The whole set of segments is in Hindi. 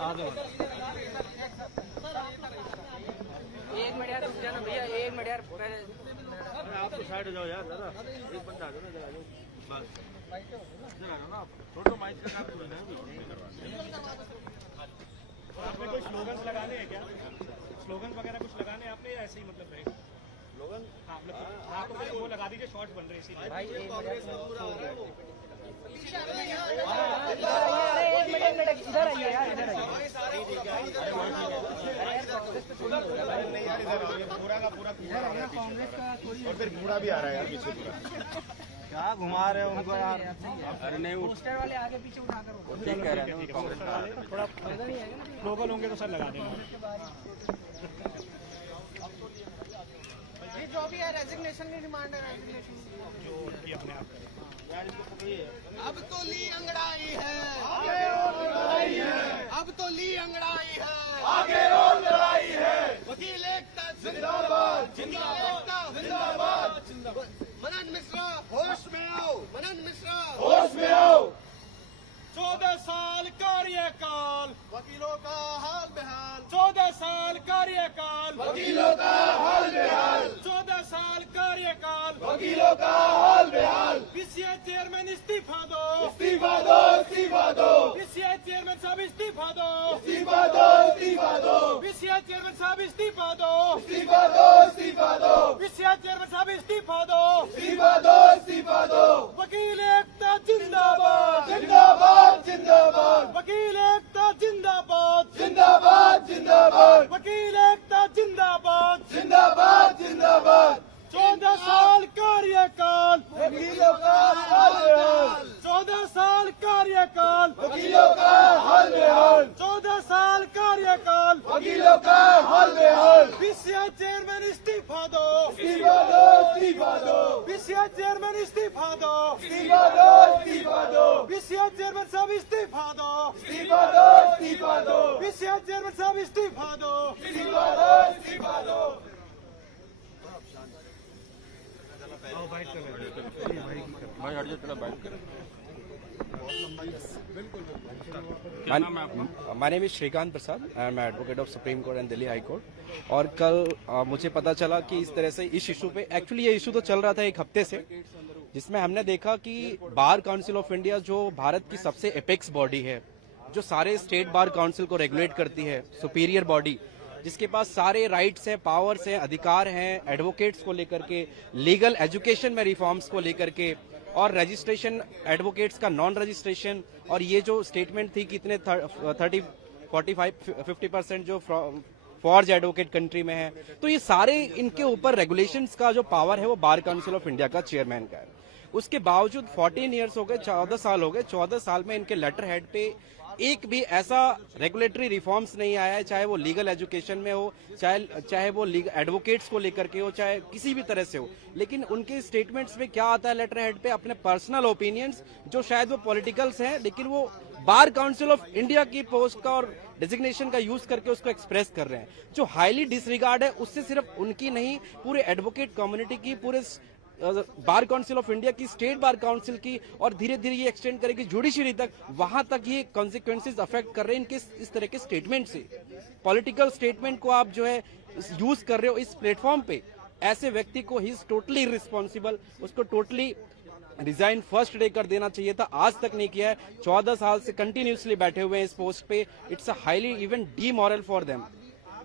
एक मिनट यार रुक जाना भैया, एक मिनट यार पहले आप तो साइड हो जाओ यार जरा, एक बंदा आ जाओ ना जरा, बस जरा ना आप फोटो माइक का काम करना है। आपने कोई स्लोगन्स लगाने हैं क्या? स्लोगन वगैरह कुछ लगाने हैं आपने या ऐसे ही मतलब रहेगा स्लोगन? आप लोग वो लगा दीजिए, शॉर्ट्स बन रहे हैं इसीलिए। भाई एक मिनट इधर आइए यार, इधर आइए। पूरा का पूरा कांग्रेस का और फिर पूरा भी आ रहा है यार पीछे पूरा। क्या घुमा रहे हो उनको यार? अरे नहीं पोस्टर वाले आगे पीछे उठाकर ठीक कह रहे हैं थोड़ा स्लोगन होंगे तो सर लगा देंगे। ये जो भी है रेजिग्नेशन की डिमांड है, रेजिग्नेशन जो कि अपने आप करें। अब तो ली अंगड़ाई है, अब तो ली अंगड़ाई है, आगे और लड़ाई है। वकील एकता जिंदाबाद जिंदाबाद जिंदाबाद। मनन मिश्रा होश में आओ, मनन मिश्रा होश में आओ। 14 साल कार्यकाल, वकीलों का हाल बेहाल, 14 साल कार्यकाल, वकीलों का हाल बेहाल, 14 साल कार्यकाल, वकीलों का हाल बेहाल। पीसीआई चेयरमैन इस्तीफा दो, इस्तीफा दो, इस्तीफा दो, पीसीआई चेयरमैन साहब इस्तीफा दो, इस्तीफा दो, इस्तीफा दो, पीसीआई चेयरमैन साहब इस्तीफा दो, इस्तीफा दो, इस्तीफा दो, पीसीआई चेयरमैन साहब इस्तीफा दो, इस्तीफा दो, इस्तीफा दो। वकील एकता जिंदाबाद, जिंदाबाद जिंदाबाद, वकील एकता जिंदाबाद, जिंदाबाद जिंदाबाद, वकील एकता जिंदाबाद। जिंदाबाद जिंदाबाद। 14 साल कार्यकाल, वकीलों का हाल बेहाल, 14 साल कार्यकाल, वकीलों का हाल बेहाल, 14 साल कार्यकाल, वकीलों का हाल बेहाल। पीसीआई चेयरमैन इस्तीफा दो, इस्तीफा दो, इस्तीफा दो, पीसीआई चेयरमैन इस्तीफा दो, इस्तीफा दो, इस्तीफा दो, पीसीआई चेयरमैन साहब इस्तीफा दो, इस्तीफा दो, इस्तीफा दो, पीसीआई चेयरमैन साहब इस्तीफा दो। इस्तीफा दो, इस्तीफा दो। भाई हट जाओ, थोड़ा बाइक करो। My name is Shrikant Prasad, I am advocate of Supreme Court and Delhi High Court. और कल मुझे पता चला कि इस तरह से इस इशू पे, एक्चुअली ये इशू तो चल रहा था एक हफ्ते से, जिसमें हमने देखा कि बार काउंसिल ऑफ इंडिया जो भारत की सबसे एपेक्स बॉडी है, जो सारे स्टेट बार काउंसिल को रेगुलेट करती है, सुपीरियर बॉडी, जिसके पास सारे राइट्स हैं, पावर्स हैं, अधिकार हैं, एडवोकेट्स को लेकर के, लीगल एजुकेशन में रिफॉर्म्स को लेकर के, और रजिस्ट्रेशन एडवोकेट्स का नॉन रजिस्ट्रेशन, और ये जो स्टेटमेंट थी कि इतने 30, 45, 50% जो फॉर्ज एडवोकेट कंट्री में है, तो ये सारे इनके ऊपर रेगुलेशंस का जो पावर है वो बार काउंसिल ऑफ इंडिया का चेयरमैन का है। उसके बावजूद 14 ईयर्स हो गए, 14 साल हो गए, 14 साल में इनके लेटर हेड पे एक भी ऐसा रेगुलेटरी रिफॉर्म्स नहीं आया है, चाहे वो लीगल एजुकेशन में हो, चाहे वो एडवोकेट्स को लेकर के हो, चाहे किसी भी तरह से हो। लेकिन उनके स्टेटमेंट्स में क्या आता है लेटर हेड पे? अपने पर्सनल ओपिनियंस, जो शायद वो पॉलिटिकल्स हैं, लेकिन वो बार काउंसिल ऑफ इंडिया की पोस्ट का और डेजिग्नेशन का यूज करके उसको एक्सप्रेस कर रहे हैं, जो हाईली डिसरिगार्ड है। उससे सिर्फ उनकी नहीं, पूरे एडवोकेट कम्युनिटी की, पूरे बार काउंसिल ऑफ इंडिया की, स्टेट बार काउंसिल की, और धीरे धीरे ये एक्सटेंड करेगी जुडिशरी तक, वहां तक ये कॉन्सिक्वेंसेज अफेक्ट कर रहे हैं इनके इस तरह के स्टेटमेंट से। पॉलिटिकल स्टेटमेंट को आप जो है यूज कर रहे हो इस प्लेटफॉर्म पे, ऐसे व्यक्ति को ही इज टोटली रिस्पॉन्सिबल, उसको टोटली रिजाइन फर्स्ट डे कर देना चाहिए था, आज तक नहीं किया है। 14 साल से कंटिन्यूसली बैठे हुए हैं इस पोस्ट पे, it's a highly even demoral for them,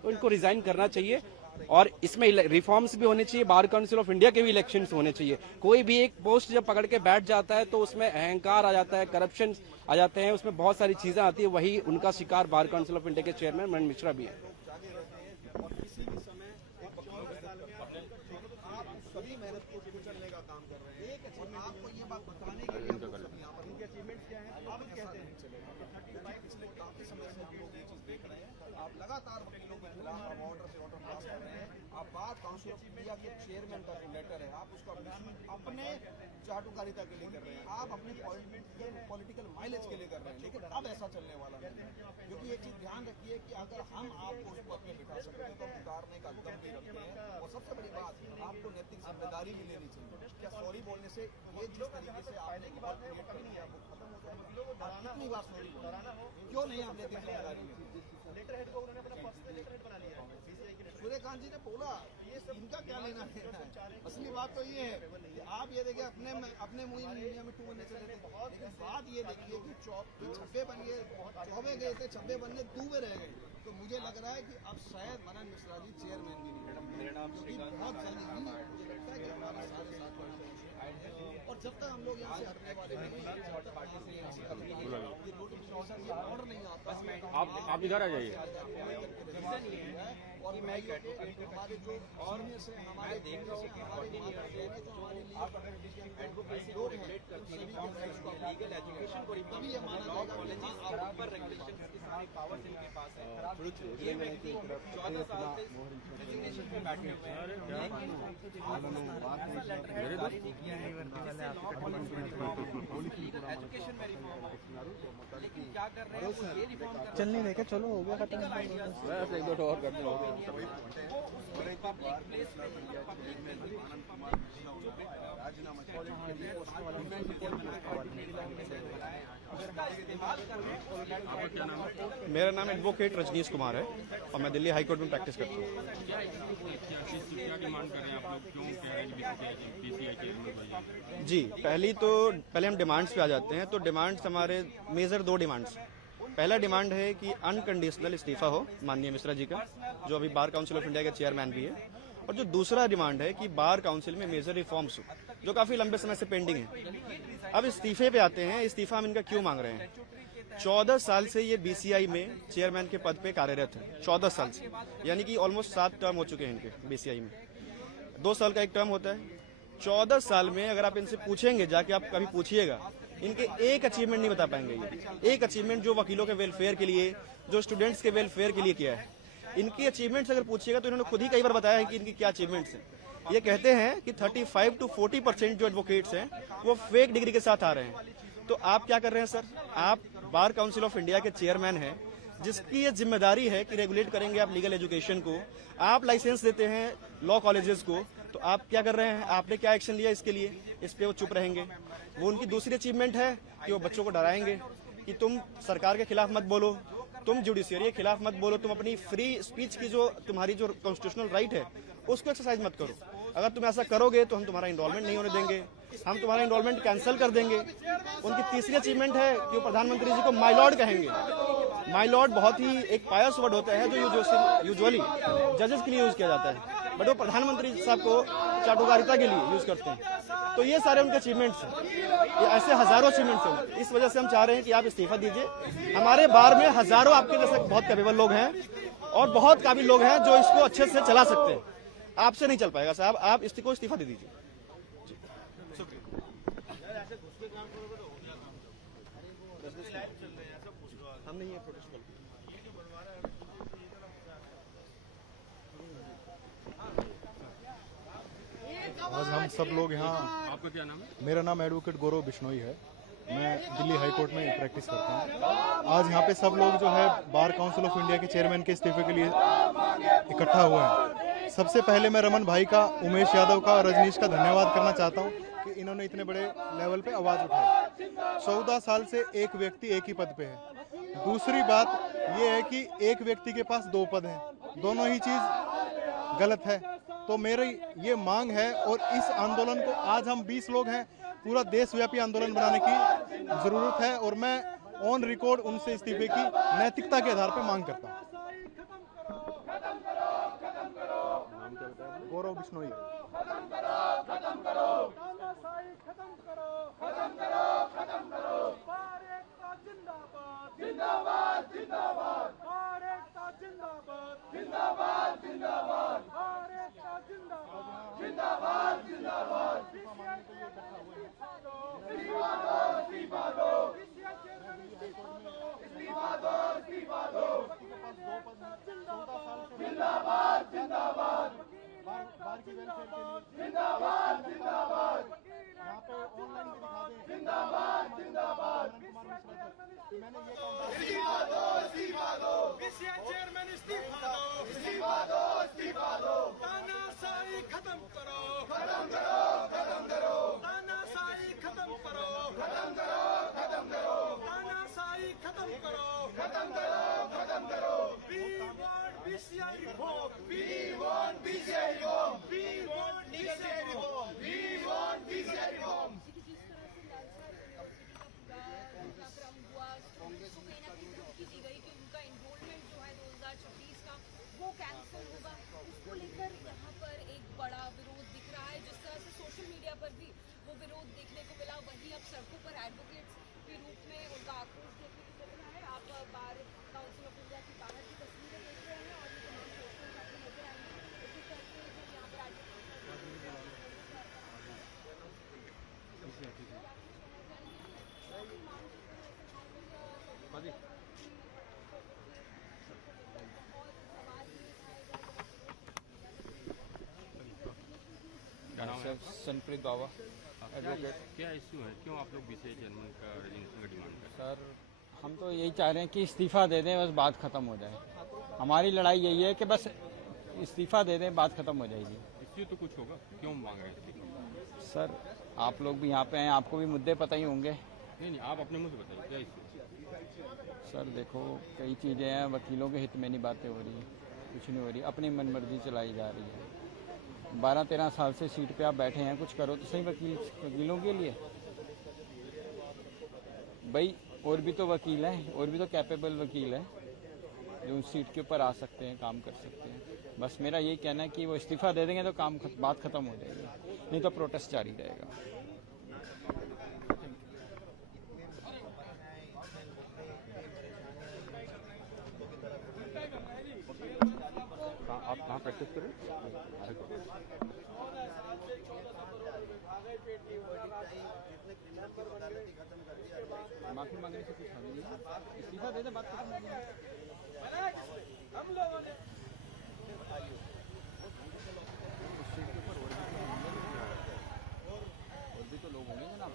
तो इनको रिजाइन करना चाहिए। और इसमें रिफॉर्म्स भी होने चाहिए, बार काउंसिल ऑफ इंडिया के भी इलेक्शंस होने चाहिए। कोई भी एक पोस्ट जब पकड़ के बैठ जाता है तो उसमें अहंकार आ जाता है, करप्शन आ जाते हैं, उसमें बहुत सारी चीजें आती है। वही उनका शिकार बार काउंसिल ऑफ इंडिया के चेयरमैन मनन मिश्रा भी है। लगातार वकीलों के खिलाफ ऑर्डर से ऑर्डर पास कर रहे हैं। आप बार काउंसिल ऑफ इंडिया के चेयरमैन का जो लेटर है आप उसका अपने चाटुकारिता के लिए कर रहे हैं, आप अपने पॉलिटिकल माइलेज के लिए कर रहे हैं, लेकिन अब ऐसा चलने वाला नहीं। क्योंकि एक चीज ध्यान रखिए कि अगर हम आपको उस पद में बिठा सकते हैं तो हम उतारने का दम नहीं रखते हैं। और सबसे बड़ी बात, आपको नैतिक जिम्मेदारी भी लेनी चाहिए। क्या सॉरी बोलने से ये जिस तरीके से आपने बहुत क्रिएट कर दिया वो खत्म हो जाएगा? आप कितनी बार सॉरी बोलेंगे? क्यों नहीं आप लेते जिम्मेदारी में? लेटर हेड को उन्होंने अपना पर्सनल लेटर हेड बना लिया है। सूर्यकांत जी ने बोला, ये इनका क्या लेना देना है? असली बात तो ये है कि आप ये देखिए अपने मुहिम इंडिया में 2 बनने चले थे, लेकिन बात ये देखिए कि 26 बन गए, 24 गए थे, 26 बनने 2 में रह गए। तो मुझे लग रहा है कि अब शायद मनन मिश्रा जी चेयरमैन भी नहीं, मेरा नाम बहुत जल्दी ही मुझे लगता है कि हमारे सारे साथ और जब तक हम लोग यहाँ से हटने वाले नहीं, ये नोटिफिकेशन ये ऑर्डर नहीं आता। आप इधर आ जाइए। और मैं हमारे जो सीनियर्स हैं, हमारे देख रहे हो कि हमारे जो हमारे लिए एडवोकेसी को रेगुलेट करती है, उसको लीगल एजुकेशन को तभी ये माना जाएगा कि हाँ आप पर रेगुलेशन की सारी पावर्स इनके पास है। ये व्यक्ति 14 साल से डिजिग्नेशन पे बैठे हुए हैं, लेटर जारी नहीं किया है, लीगल एजुकेशन में रिफॉर्म हो, लेकिन क्या कर रहे हैं वो ये रिफॉर्म कर चलने देखे, चलो हो गया खत्म। बस 1-2 और करने होगा। पब्लिक प्लेस पे पब्लिक मेरा नाम एडवोकेट रजनीश कुमार है और मैं दिल्ली हाई कोर्ट में प्रैक्टिस करता हूँ। क्या डिमांड कर रहे हैं आप लोग? क्यों कह रहे हैं बीसीआई चेयरमैन? जी, पहले हम डिमांड्स पे आ जाते हैं। तो डिमांड्स हमारे मेजर 2 डिमांड्स। पहला डिमांड है कि अनकंडीशनल इस्तीफा हो माननीय मिश्रा जी का, जो अभी बार काउंसिल ऑफ इंडिया के चेयरमैन भी है। और जो दूसरा डिमांड है कि बार काउंसिल में मेजर रिफॉर्म्स हो, जो काफी लंबे समय से पेंडिंग है। अब इस्तीफे पे आते हैं, इस्तीफा हम इनका क्यों मांग रहे हैं? 14 साल से ये बीसीआई में चेयरमैन के पद पे कार्यरत है, 14 साल से, यानी कि ऑलमोस्ट 7 टर्म हो चुके हैं इनके बीसीआई में। 2 साल का एक टर्म होता है। 14 साल में अगर आप इनसे पूछेंगे, जाके आप कभी पूछिएगा, इनके एक अचीवमेंट नहीं बता पाएंगे। ये एक अचीवमेंट जो वकीलों के वेलफेयर के लिए, जो स्टूडेंट्स के वेलफेयर के लिए किया है, इनकी अचीवमेंट्स अगर पूछिएगा तो इन्होंने खुद ही कई बार बताया है कि इनकी क्या अचीवमेंट्स हैं। ये कहते हैं कि 35 to 40% जो एडवोकेट्स हैं वो फेक डिग्री के साथ आ रहे हैं। तो आप क्या कर रहे हैं सर? आप बार काउंसिल ऑफ इंडिया के चेयरमैन हैं, जिसकी ये जिम्मेदारी है कि रेगुलेट करेंगे आप लीगल एजुकेशन को। आप लाइसेंस देते हैं लॉ कॉलेजेस को, तो आप क्या कर रहे हैं? आपने क्या एक्शन लिया इसके लिए? इस पे वो चुप रहेंगे। वो उनकी दूसरी अचीवमेंट है कि वो बच्चों को डराएंगे कि तुम सरकार के खिलाफ मत बोलो, तुम जुडिशियरी के खिलाफ मत बोलो, तुम अपनी फ्री स्पीच की जो तुम्हारी जो कॉन्स्टिट्यूशनल राइट है उसको एक्सरसाइज मत करो। अगर तुम ऐसा करोगे तो हम तुम्हारा इनरोलमेंट नहीं होने देंगे, हम तुम्हारा इनरोलमेंट कैंसिल कर देंगे। उनकी तीसरी अचीवमेंट है कि वो प्रधानमंत्री जी को माय लॉर्ड कहेंगे। माय लॉर्ड बहुत ही एक पायस वर्ड होता है जो यूजुअली जजेस के लिए यूज किया जाता है, बट वो प्रधानमंत्री साहब को चाटुकारिता के लिए यूज करते हैं। तो ये सारे उनके अचीवमेंट्स हैं, ये ऐसे हजारों अचीवमेंट्स हैं। इस वजह से हम चाह रहे हैं कि आप इस्तीफा दीजिए। हमारे बार में हजारों आपके जैसे बहुत कैपेबल लोग हैं और बहुत काबिल लोग हैं जो इसको अच्छे से चला सकते हैं। आपसे नहीं चल पाएगा साहब, आप इसको इस्तीफा दे दीजिए। हम नहीं है प्रोटेस्ट कर। आज हम सब लोग यहाँ, आपका क्या नाम है? मेरा नाम एडवोकेट गौरव बिश्नोई है, मैं दिल्ली हाई कोर्ट में प्रैक्टिस करता हूँ। आज यहाँ पे सब लोग जो है बार काउंसिल ऑफ इंडिया के चेयरमैन के इस्तीफे के लिए इकट्ठा हुए हैं। सबसे पहले मैं रमन भाई का, उमेश यादव का और रजनीश का धन्यवाद करना चाहता हूँ कि इन्होंने इतने बड़े लेवल पे आवाज़ उठाई। 14 साल से एक व्यक्ति एक ही पद पे है। दूसरी बात ये है कि एक व्यक्ति के पास 2 पद हैं, दोनों ही चीज़ गलत है। तो मेरी ये मांग है और इस आंदोलन को आज हम 20 लोग हैं, पूरा देशव्यापी आंदोलन बनाने की ज़रूरत है और मैं ऑन रिकॉर्ड उनसे इस्तीफे की नैतिकता के आधार पर मांग करता हूँ। गौरव बिश्नोई। खत्म करो। We want BCI reform. We want BCI reform. We want BCI reform. We want BCI reform. जिस तरह से नलसा यूनिवर्सिटी का पूरा घटनाक्रम हुआ, स्टूडेंट्स को कहीं ना कहीं धमकी दी गई कि उनका एनरोलमेंट जो है 2026 का वो कैंसिल होगा, उसको लेकर यहाँ पर एक बड़ा विरोध दिख रहा है। जिस तरह से सोशल मीडिया पर भी वो विरोध देखने को मिला, वहीं अब सड़कों पर एडवोकेट्स के रूप में उनका आक्रोश देखने को मिल रहा है। आप बार काउंसिल ऑफ इंडिया की बाहर की तस्वीरें देख रहे हैं और ये तमाम पोस्टर्स आपको नजर आएंगे। इसी करके जो यहाँ पर क्या नाम है? सनप्रीत बाबा एडवोकेट। क्या इश्यू है, क्यों आप लोग बीसीआई चेयरमैन का रेजिग्नेशन का डिमांड कर रहे हैं? सर हम तो यही चाह रहे हैं कि इस्तीफ़ा दे दें, बस बात ख़त्म हो जाए। हमारी लड़ाई यही है कि बस इस्तीफ़ा दे दें, बात ख़त्म हो जाएगी। इश्यू तो कुछ होगा, क्यों मांग रहे हैं इस्तीफा? सर आप लोग भी यहाँ पे हैं, आपको भी मुद्दे पता ही होंगे। नहीं, आप अपने मुँह से बताइए क्या इश्यू? सर देखो कई चीज़ें हैं, वकीलों के हित में नहीं बातें हो रही, कुछ नहीं हो रही, अपनी मनमर्जी चलाई जा रही है। 12-13 साल से सीट पे आप बैठे हैं, कुछ करो तो सही वकीलों के लिए। भाई और भी तो वकील हैं, और भी तो कैपेबल वकील हैं जो उस सीट के ऊपर आ सकते हैं, काम कर सकते हैं। बस मेरा यही कहना है कि वो इस्तीफ़ा दे देंगे तो बात ख़त्म हो जाएगी, नहीं तो प्रोटेस्ट जारी रहेगा। आप कहाँ प्रैक्टिस करें? माफी मांगने से कुछ नहीं, इस्तीफा दे दे, बात खत्म हो गई। हम लोगों ने और भी तो लोग होंगे जनाब।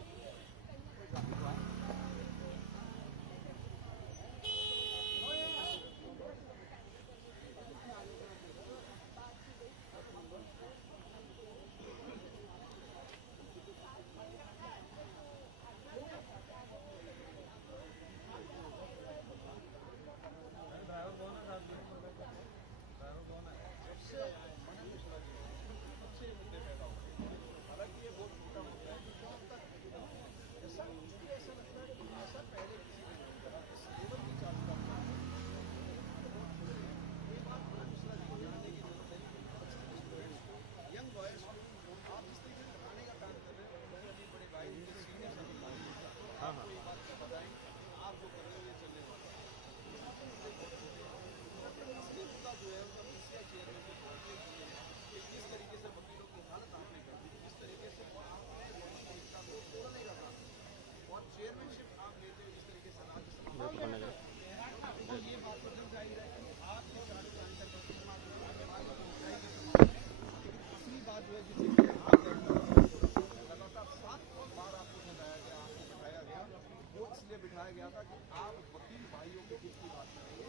बिठाया गया था कि आप वकील भाइयों के हित की बात करेंगे,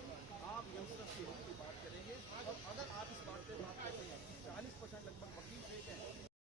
आप यंगस्टर्स के हित की बात करेंगे। और अगर आप इस बात पे बात करते हैं कि 40% लगभग वकील फेक हैं,